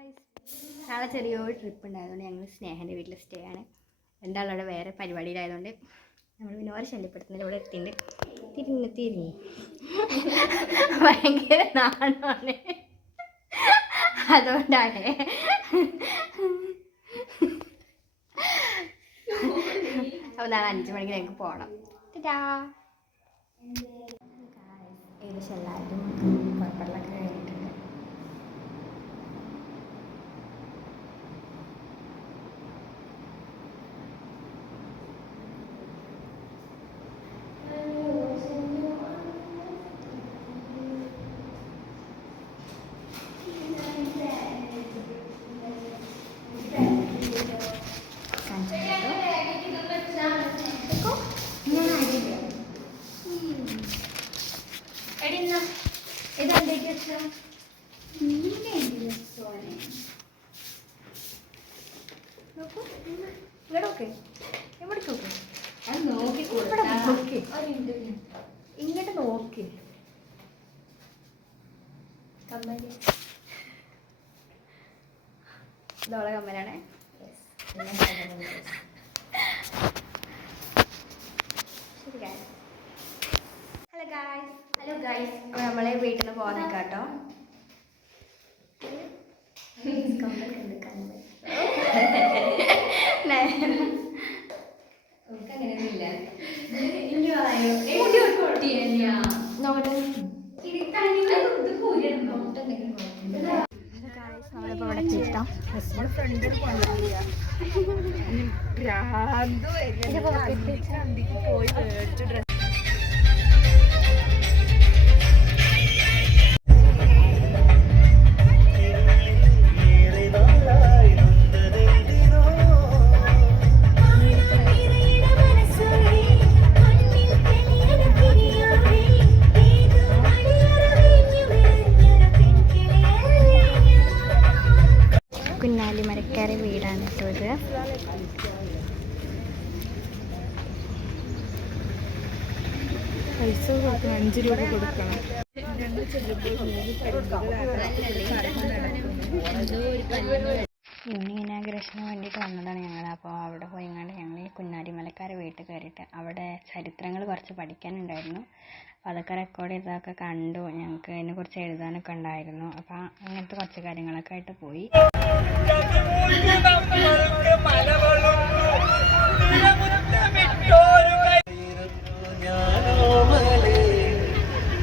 Guys, നാളെ ചെറിയൊരു trip ഉണ്ടായതുകൊണ്ട് ഞങ്ങൾ സ്നേഹൻ്റെ വീട്ടിൽ സ്റ്റേ ആണ്. രണ്ടാളവിടെ വേറെ പരിപാടിയിലായതുകൊണ്ട് നമ്മൾ പിന്നെ ഓരോ ശല്യപ്പെടുത്തുന്നതിൽ ഇവിടെ എത്തിയിട്ടുണ്ട്. തിരിഞ്ഞ് ഭയങ്കര നാണമാണ്, അതുകൊണ്ടാണ്. അപ്പോൾ നാളെ 5 മണിക്ക് ഞങ്ങൾക്ക് പോകണം. ഏകദേശം എല്ലാവരും പുറപ്പെടലൊക്കെ കഴിഞ്ഞിട്ടുണ്ട്. ഇങ്ങോട്ട് നോക്ക്. ഇതോളെ കമ്മലാണ്. ഹലോ ഗായ്സ്, അപ്പോൾ നമ്മളെ വീട്ടിൽ നിന്ന് പോകാൻ നിൽക്കാം കേട്ടോ. നമ്മളിപ്പോൾ ഇവിടെ എത്തിയിട്ടാം. കുഞ്ഞാലി മരക്കാരെ വീടാണ് കേട്ടോ ഇത്. പൈസ കൊടുക്കണം, 5 രൂപ കൊടുക്കണം. യൂണിയൻ ഇനാഗ്രേഷന് വേണ്ടിയിട്ട് വന്നതാണ് ഞങ്ങൾ. അപ്പോൾ അവിടെ പോയിങ്ങാണ്ട് ഞങ്ങൾ ഈ കുഞ്ഞാലി മലക്കാരെ വീട്ടിൽ കയറിയിട്ട് അവിടെ ചരിത്രങ്ങൾ കുറച്ച് പഠിക്കാനുണ്ടായിരുന്നു. അപ്പോൾ അതൊക്കെ റെക്കോർഡ് ചെയ്തതൊക്കെ കണ്ടു. ഞങ്ങൾക്ക് അതിനെക്കുറിച്ച് എഴുതാനൊക്കെ ഉണ്ടായിരുന്നു. അപ്പോൾ അങ്ങനത്തെ കുറച്ച് കാര്യങ്ങളൊക്കെ ആയിട്ട് പോയി.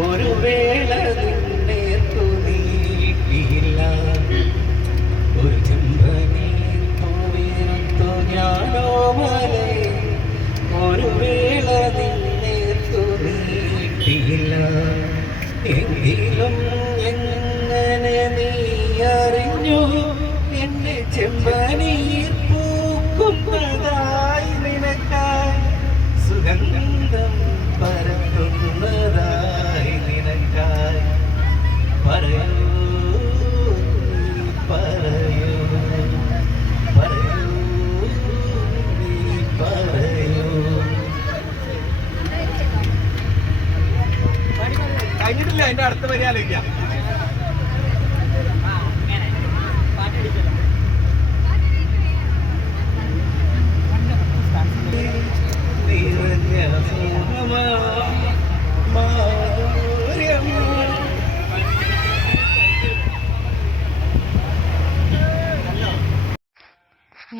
ഒരു വേള നിന്നെ തുനീട്ടില്ല, ഒരു ചെമ്പനീ തുവിരുത്തു ഞാനോ മലേ, ഒരു വേള നിന്നെ തുനീട്ടില്ല. എങ്കിലും എങ്ങനെ നീ അറിഞ്ഞു എന്നെ ചെമ്പനീർ പൂക്കുന്നതായി നിനക്കായി, സുഗന്ധം പരത്തുന്നതായി നിനക്കായി. പറയൂ പറയൂ പറയൂ നീ പറയൂ. കഴിഞ്ഞിട്ടില്ല, അതിന്റെ അടുത്ത വരി ആലോചിക്കാം.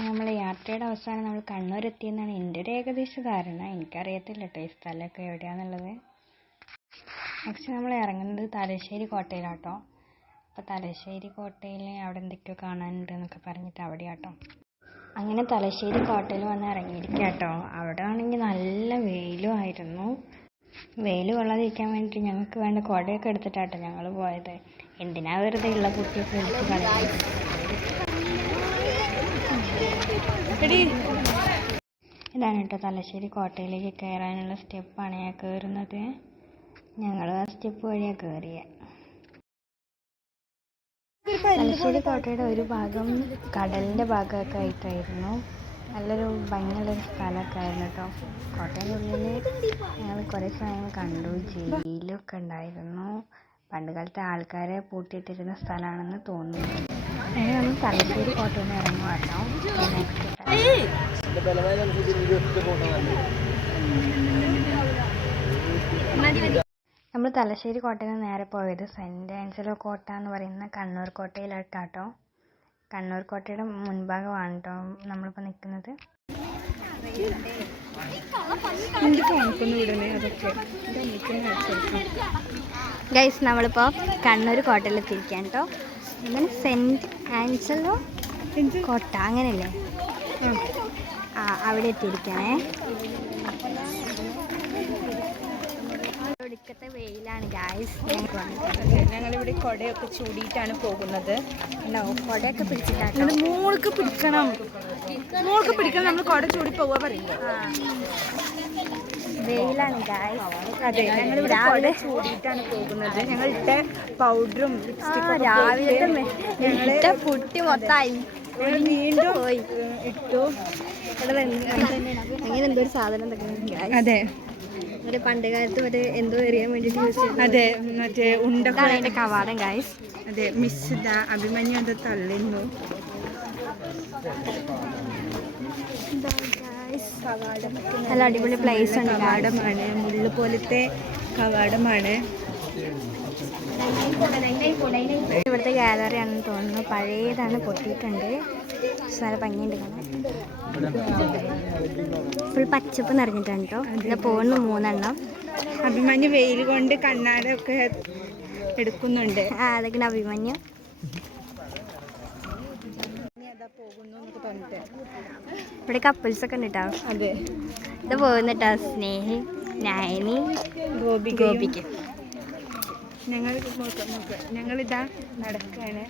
നമ്മളെ യാത്രയുടെ അവസാനം നമ്മൾ കണ്ണൂരെത്തിയെന്നാണ് എൻ്റെ ഒരു ഏകദേശ ധാരണ. എനിക്കറിയത്തില്ല കേട്ടോ ഈ സ്ഥലമൊക്കെ എവിടെയാണെന്നുള്ളത്. നെക്സ്റ്റ് നമ്മൾ ഇറങ്ങുന്നത് തലശ്ശേരി കോട്ടയിലാട്ടോ. അപ്പോൾ തലശ്ശേരി കോട്ടയിൽ അവിടെ എന്തൊക്കെയോ കാണാനുണ്ട് എന്നൊക്കെ പറഞ്ഞിട്ട് അവിടെ ആട്ടോ. അങ്ങനെ തലശ്ശേരി കോട്ടയിൽ വന്ന് ഇറങ്ങിയിരിക്കുക കേട്ടോ. അവിടെ ആണെങ്കിൽ നല്ല വെയിലും ആയിരുന്നു. വെയിൽ കൊള്ളാതിരിക്കാൻ വേണ്ടിയിട്ട് ഞങ്ങൾക്ക് വേണ്ട കുടയൊക്കെ എടുത്തിട്ടാട്ടോ ഞങ്ങൾ പോയത്. എന്തിനാ വെറുതെ ഉള്ള കുട്ടിയൊക്കെ എടുത്ത് കളയുന്നത്. ഇതാണ് കേട്ടോ തലശ്ശേരി കോട്ടയിലേക്ക് കയറാനുള്ള സ്റ്റെപ്പാണ് ഞാൻ കയറുന്നത്. ഞങ്ങൾ ആ സ്റ്റെപ്പ് വഴിയാണ് കയറിയത്. തലശ്ശേരി കോട്ടയുടെ ഒരു ഭാഗം കടലിൻ്റെ ഭാഗമൊക്കെ ആയിട്ടായിരുന്നു. നല്ലൊരു ഭംഗിയുള്ളൊരു സ്ഥലമൊക്കെ ആയിരുന്നു കേട്ടോ. കോട്ടയുടെ ഉള്ളിൽ ഞങ്ങൾ കുറേ സമയം കണ്ടു. ജയിലൊക്കെ ഉണ്ടായിരുന്നു. പണ്ട് കാലത്തെ ആൾക്കാരെ പൂട്ടിയിട്ടിരുന്ന സ്ഥലമാണെന്ന് തോന്നുന്നു. അങ്ങനെ നമ്മൾ തലശ്ശേരി കോട്ടയിൽ നിന്ന് ഇറങ്ങുക കേട്ടോ. നമ്മൾ തലശ്ശേരി കോട്ടയിൽ നിന്ന് നേരെ പോയത് സെൻറ്റ് ആൻസലോ കോട്ട എന്ന് പറയുന്ന കണ്ണൂർ കോട്ടയിലോട്ടാട്ടോ. കണ്ണൂർ കോട്ടയുടെ മുൻഭാഗമാണ് കേട്ടോ നമ്മളിപ്പോൾ നിൽക്കുന്നത്. ഗൈസ് നമ്മളിപ്പോൾ കണ്ണൂർ കോട്ടയിലെത്തിയിരിക്കാൻ കേട്ടോ. അങ്ങനെ സെൻറ്റ് ആൻസലോ കോട്ട അങ്ങനെയല്ലേ, അവിടെ എത്തിയിരിക്കണേ. ഒടുക്കത്തെ വെയിലാണ് ഗൈസ്. ഞങ്ങളിവിടെ കുടയൊക്കെ ചൂടിയിട്ടാണ് പോകുന്നത്. കൊടയൊക്കെ പിടിച്ചിട്ടാണ് മോൾക്ക് പിടിക്കണം നമ്മൾ കുട ചൂടി പോവാ പറയുന്നത്. വെയിലാണ് ഗൈസ്. അതെ, ഞങ്ങളിവിടെ കുട ചൂടിയിട്ടാണ് പോകുന്നത്. ഞങ്ങളിട്ട പൗഡറും രാവിലത്തെ പുട്ടി മൊത്തമായി വീണ്ടും പോയി ഇട്ടു. അങ്ങനെ എന്തോ ഒരു സാധനം അതെ മറ്റേ പണ്ട് കാലത്ത് മറ്റേ എന്തോ എറിയാൻ വേണ്ടിട്ട് യൂസ് ചെയ്തു. അതെ, മറ്റേ അതിന്റെ കവാടം ഗൈസ്. അതെ, മിസ് അഭിമന്യു അത് തള്ളുന്നു. നല്ല അടിപൊളി പ്ലേസ് ഉണ്ട്. കവാടമാണ്, മുള്ളു പോലത്തെ കവാടമാണ്. ഇവിടുത്തെ ഗാലറി ആണെന്ന് തോന്നുന്നു. പഴയതാണ്, പൊട്ടിയിട്ടുണ്ട്. നല്ല ഭംഗിയുണ്ട് കാണാൻ. ഫുൾ പച്ചപ്പ് നിറഞ്ഞിട്ടുണ്ട് കേട്ടോ. ഇതിൽ പോകുന്നു 3 എണ്ണം. അഭിമന്യു വെയിൽ കൊണ്ട് കണ്ണാടൊക്കെ എടുക്കുന്നുണ്ട്. അതൊക്കെ അഭിമന്യു. ഇവിടെ കപ്പിൾസ് ഒക്കെ ഉണ്ട് കേട്ടോ. അതെ, ഇത് പോകുന്നിട്ടോ സ്നേഹി, നയനി, ഗോപിക്ക്. ഞങ്ങളിതാ നടക്കാണ്.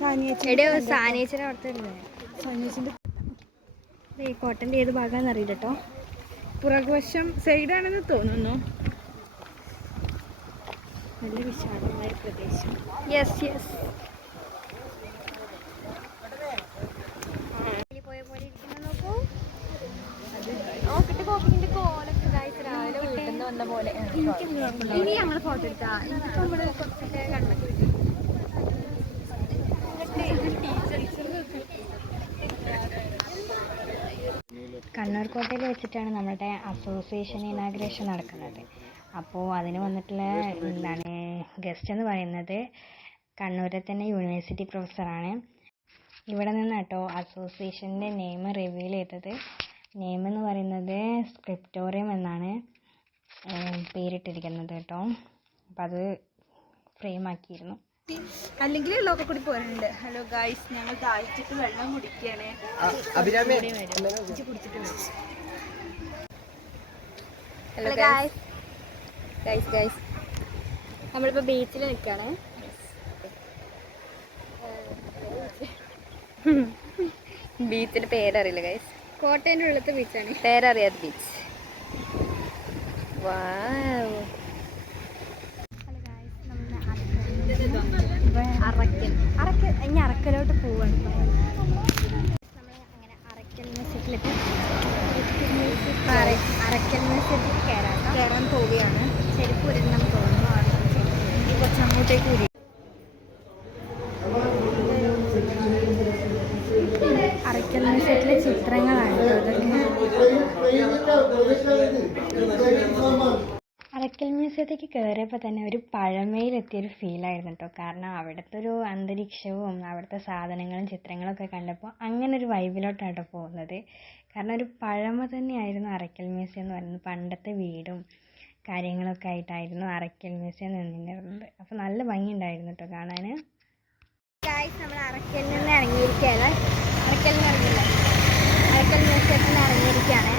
സാനിയച്ചിനെ അവിടുത്തെ ഈ കോട്ടൻ്റെ ഏത് ഭാഗമാണെന്ന് അറിയില്ല കേട്ടോ. പുറകുവശം സൈഡാണെന്ന് തോന്നുന്നു. നല്ല വിശാലമായ പ്രദേശം. യെസ് പോയ പോലെ ഇരിക്കുന്ന നോക്കൂ. നോക്കിട്ട് കോപ്പിന്റെ കോലൊക്കെ രാവിലെ വീട്ടിൽ നിന്ന് വന്ന പോലെ. ഇനി ഞങ്ങൾ ഫോട്ടോ എടുത്താ കണ്ണൂർ കോട്ടയിൽ വെച്ചിട്ടാണ് നമ്മുടെ അസോസിയേഷൻ ഇനാഗ്രേഷൻ നടക്കുന്നത്. അപ്പോൾ അതിന് വന്നിട്ടുള്ള ഗസ്റ്റ് എന്ന് പറയുന്നത് കണ്ണൂരിലെ തന്നെ യൂണിവേഴ്സിറ്റി പ്രൊഫസറാണ്. ഇവിടെ നിന്ന് കേട്ടോ അസോസിയേഷൻ്റെ നെയിം റിവീൽ ചെയ്തത്. നെയിം എന്ന് പറയുന്നത് സ്ക്രിപ്റ്റോറിയം എന്നാണ് പേരിട്ടിരിക്കുന്നത് കേട്ടോ. അപ്പം അത് ഫ്രെയിം ആക്കിയിരുന്നു. അല്ലെങ്കിൽ വെള്ളമൊക്കെ കൂടി പോരുന്നുണ്ട്. ഹലോ ഗായ്സ്, ഞങ്ങൾ താഴ്ചക്ക് വെള്ളം കുടിക്കുകയാണ്. ഹലോ ഗായ്സ്, നമ്മളിപ്പോൾ ബീച്ചിൽ നിൽക്കുകയാണ്. ബീച്ചിൻ്റെ പേരറിയില്ല ഗൈസ്. കോട്ടേൻ്റെ ഉള്ളത്തെ ബീച്ചാണ്, പേരറിയാത്ത ബീച്ച്. ഇനി അറക്കലോട്ട് പോവാണ്. നമ്മളങ്ങനെ അറക്കൽ മ്യൂസിയത്തിലെത്തി. അറക്കൽ മ്യൂസിയത്തിൽ കയറാൻ പോവുകയാണ്. ചെരുപ്പ് ഉരുണ്ടെന്ന് തോന്നുന്നു. കുറച്ച് അങ്ങോട്ടേക്ക് ഉരി. അറക്കൽ മ്യൂസിയത്തിലെ ചിത്രങ്ങളാണ് അറക്കൽ മ്യൂസിയത്തേക്ക് കയറിയപ്പോൾ തന്നെ ഒരു പഴമയിലെത്തിയൊരു ഫീലായിരുന്നു കേട്ടോ. കാരണം അവിടുത്തെ ഒരു അന്തരീക്ഷവും അവിടുത്തെ സാധനങ്ങളും ചിത്രങ്ങളൊക്കെ കണ്ടപ്പോൾ അങ്ങനെ ഒരു വൈബിലോട്ടാണ് കേട്ടോ പോകുന്നത്. കാരണം ഒരു പഴമ തന്നെയായിരുന്നു അറക്കൽ മ്യൂസിയം എന്ന് പറയുന്നത്. പണ്ടത്തെ വീടും കാര്യങ്ങളൊക്കെ ആയിട്ടായിരുന്നു അറക്കൽ മ്യൂസിയം നിന്നിരുന്നത്. അപ്പോൾ നല്ല ഭംഗിയുണ്ടായിരുന്നു കേട്ടോ കാണാൻ. നമ്മൾ അറക്കലിൽ നിന്ന് ഇറങ്ങിയിരിക്കുകയാണ്. അറക്കൽ മ്യൂസിയത്തിൽ നിന്ന് ഇറങ്ങിയിരിക്കുകയാണ്.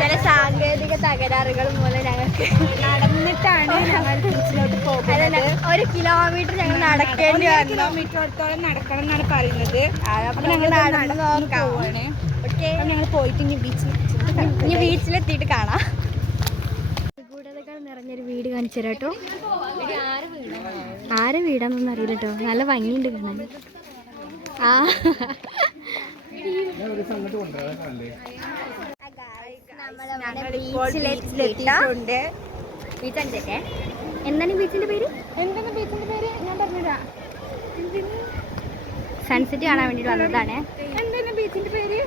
ചില സാങ്കേതിക തകരാറുകൾ മൂലം ഞങ്ങൾക്ക് നടന്നിട്ടാണ് ഞങ്ങൾ ബീച്ചിലോട്ട് പോകുന്നത്. 1 കിലോമീറ്റർ ഞങ്ങൾ നടക്കേണ്ടി വന്നു. കിലോമീറ്ററോളം നടക്കണം എന്നാണ് പറയുന്നത്. അപ്പോൾ ഞങ്ങൾ നടന്ന് നോക്കാം. ഓക്കെ, ഞങ്ങൾ പോയിട്ട് ഇനി ബീച്ചിലെത്തിയിട്ട് കാണാം. ഗൂഢതകൾ നിറഞ്ഞൊരു വീട് കാണിച്ചു തരാം കേട്ടോ. ആരെ വീടാന്നൊന്നും അറിയില്ല കേട്ടോ. നല്ല ഭംഗിയുണ്ട് കാണാൻ. ബീച്ചിലെത്തിയിട്ടുണ്ട്. ബീച്ചല്ലേ? എന്താണ് ബീച്ചിന്റെ പേര്? എന്താണ് ബീച്ചിന്റെ പേര്? ഞാൻ പറഞ്ഞുതരാ. സൺസെറ്റ് കാണാൻ വേണ്ടിട്ട് വന്നതാണ്. എന്താണ് ബീച്ചിന്റെ പേര്?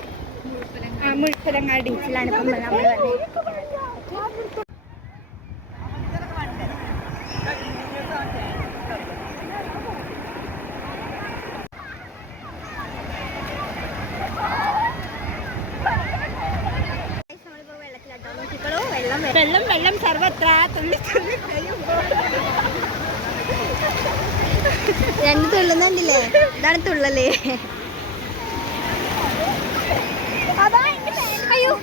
മുഴുപ്പലങ്ങാടി ബീച്ചിലാണ് ഇപ്പം നമ്മൾ വെള്ളം സർവത്ര തുള്ളി തുള്ളി രണ്ട് തുള്ളുന്നുണ്ടില്ലേ? ഇതാണ് തുള്ളല്. അയ്യോ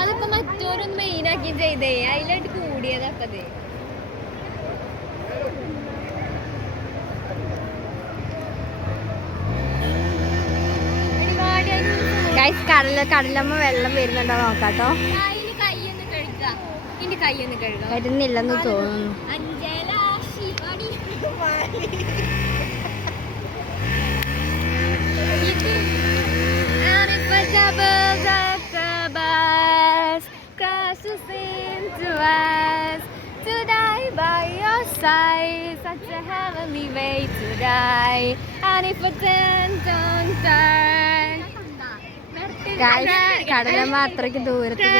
അതിപ്പോ മറ്റോരൊന്ന് മെയിനാക്കി ചെയ്തേ, അതിലായിട്ട് കൂടിയതൊക്കെ. കടലമ്മ വെള്ളം വരുന്നുണ്ടോ നോക്കാട്ടോ. വരുന്നില്ലെന്ന് തോന്നുന്നു. To die by your side, such a heavenly way to die. And if a turn, don't turn. കടലമ്മ അത്രയ്ക്ക് ദൂരത്തിൽ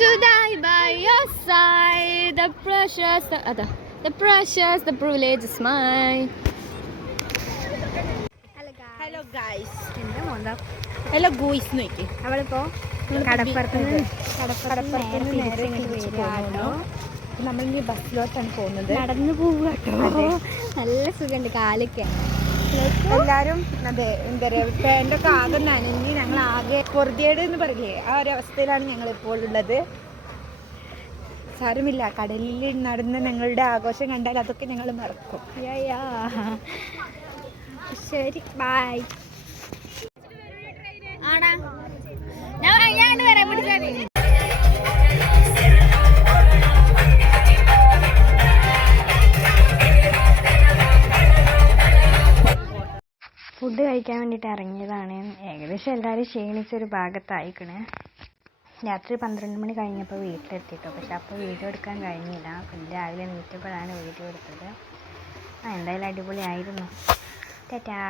to die by your side. The precious, the privilege is mine. Hello guys. എന്റെ മോന്താ ഹലോ ഗൂയിസ് നോക്കി. അവളിപ്പോ കടപ്പുറത്തുനിന്ന് നേരെ വരികയാണോ. നമ്മളിനി ബസ്സിലോട്ടാണ് പോകുന്നത്. നടന്നു പോവാട്ടോ. നല്ല സുഖമുണ്ട് കാലൊക്കെ. എല്ലാരും അതെ എന്താ പറയാ, പാൻ്റെ ഒക്കെ ആകെ നനഞ്ഞ് ഞങ്ങൾ ആകെ പൊറുതിയേട് എന്ന് പറയില്ലേ, ആ ഒരു അവസ്ഥയിലാണ് ഞങ്ങൾ ഇപ്പോൾ ഉള്ളത്. സാരമില്ല, കടലിൽ നടന്ന ഞങ്ങളുടെ ആഘോഷം കണ്ടാൽ അതൊക്കെ ഞങ്ങൾ മറക്കും. ശരി, ബൈ. ആടാ ഞാൻ വരാൻ പിടിച്ചാൽ ഫുഡ് കഴിക്കാൻ വേണ്ടിയിട്ട് ഇറങ്ങിയതാണ്. ഏകദേശം എല്ലാവരും ക്ഷീണിച്ചൊരു ഭാഗത്തായിക്കണേ. രാത്രി 12 മണി കഴിഞ്ഞപ്പോൾ വീട്ടിലെത്തിയിട്ടോ. പക്ഷെ അപ്പോൾ വീഡിയോ എടുക്കാൻ കഴിഞ്ഞില്ല. പിന്നെ രാവിലെ എണീറ്റപ്പോഴാണ് വീഡിയോ എടുത്തത്. എന്തായാലും അടിപൊളിയായിരുന്നു. ടാറ്റാ.